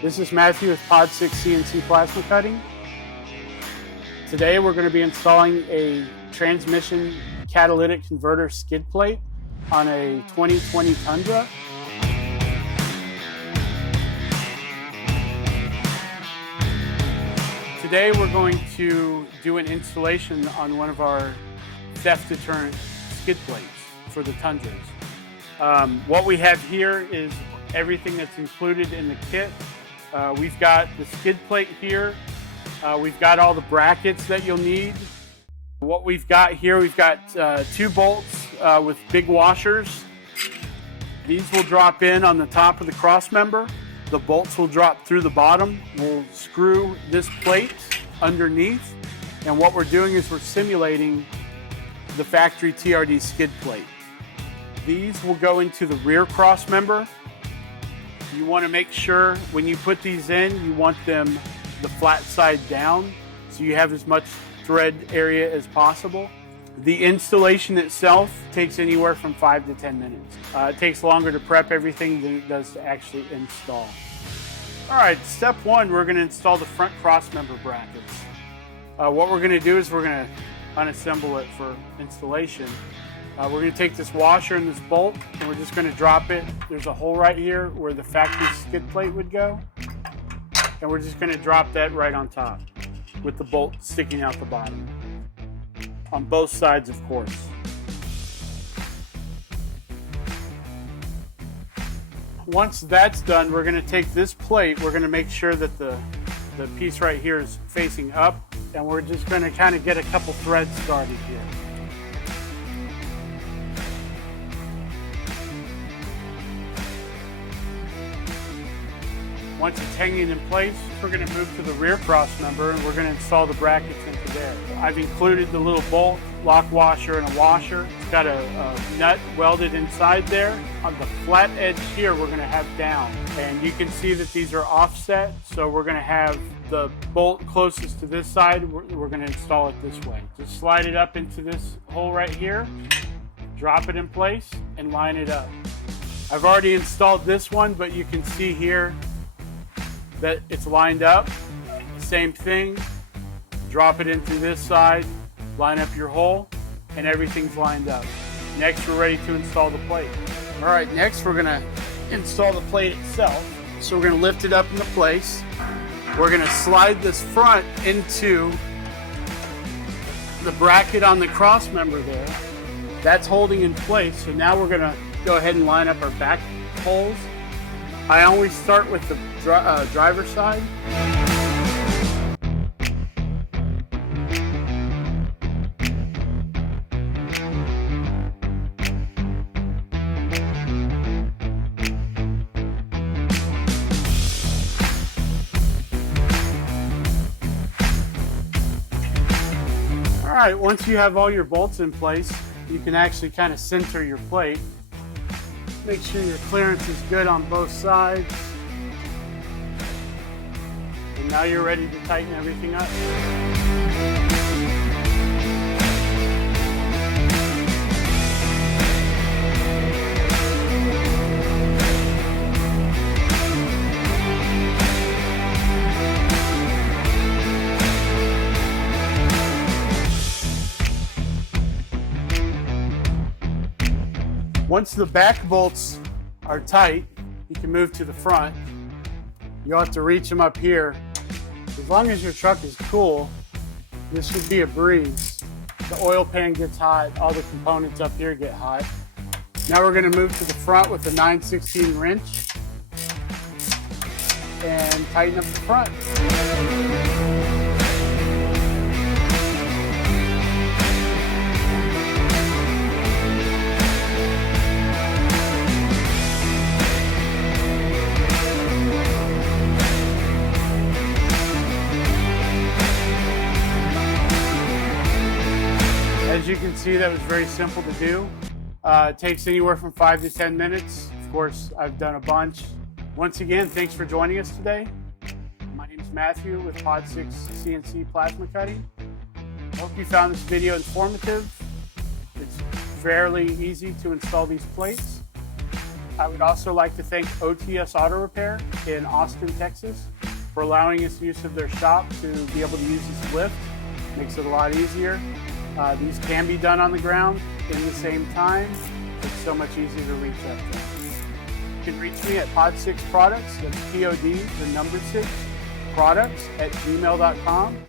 This is Matthew with Pod 6 CNC Plasma Cutting. Today we're going to be installing a transmission catalytic converter skid plate on a 2020 Tundra. Today we're going to do an installation on one of our theft deterrent skid plates for the Tundras. What we have here is everything that's included in the kit. We've got the skid plate here. We've got all the brackets that you'll need. What we've got here, we've got 2 bolts with big washers. These will drop in on the top of the cross member. The bolts will drop through the bottom. We'll screw this plate underneath. And what we're doing is we're simulating the factory TRD skid plate. These will go into the rear cross member. You want to make sure when you put these in, you want them the flat side down so you have as much thread area as possible. The installation itself takes anywhere from 5 to 10 minutes. It takes longer to prep everything than it does to actually install. All right, step 1, we're going to install the front cross member brackets. What we're going to do is we're going to unassemble it for installation. We're going to take this washer and this bolt and we're just going to drop it. There's a hole right here where the factory skid plate would go. And we're just going to drop that right on top with the bolt sticking out the bottom. On both sides, of course. Once that's done, we're going to take this plate, we're going to make sure that the piece right here is facing up, and we're just going to kind of get a couple threads started here. Once it's hanging in place, we're going to move to the rear cross member and we're going to install the brackets into there. I've included the little bolt, lock washer, and a washer. It's got a nut welded inside there. On the flat edge here, we're going to have down. And you can see that these are offset, so we're going to have the bolt closest to this side. We're going to install it this way. Just slide it up into this hole right here, drop it in place, and line it up. I've already installed this one, but you can see here that it's lined up. Same thing, drop it into this side, line up your hole, and everything's lined up. Next, we're ready to install the plate. All right, next we're gonna install the plate itself. So we're gonna lift it up into place. We're gonna slide this front into the bracket on the cross member there. That's holding in place. So now we're gonna go ahead and line up our back holes. I always start with the driver's side. All right, once you have all your bolts in place, you can actually kind of center your plate. Make sure your clearance is good on both sides. And now you're ready to tighten everything up. Once the back bolts are tight, you can move to the front. You'll have to reach them up here. As long as your truck is cool, this should be a breeze. The oil pan gets hot, all the components up here get hot. Now we're going to move to the front with a 9/16 wrench and tighten up the front. As you can see, that was very simple to do. It takes anywhere from 5 to 10 minutes. Of course, I've done a bunch. Once again, thanks for joining us today. My name is Matthew with Pod 6 CNC Plasma Cutting. I hope you found this video informative. It's fairly easy to install these plates. I would also like to thank OTS Auto Repair in Austin, Texas, for allowing us use of their shop to be able to use this lift. Makes it a lot easier. These can be done on the ground in the same time. It's so much easier to reach up to. You can reach me at pod6products, that's POD, the number 6, products @gmail.com.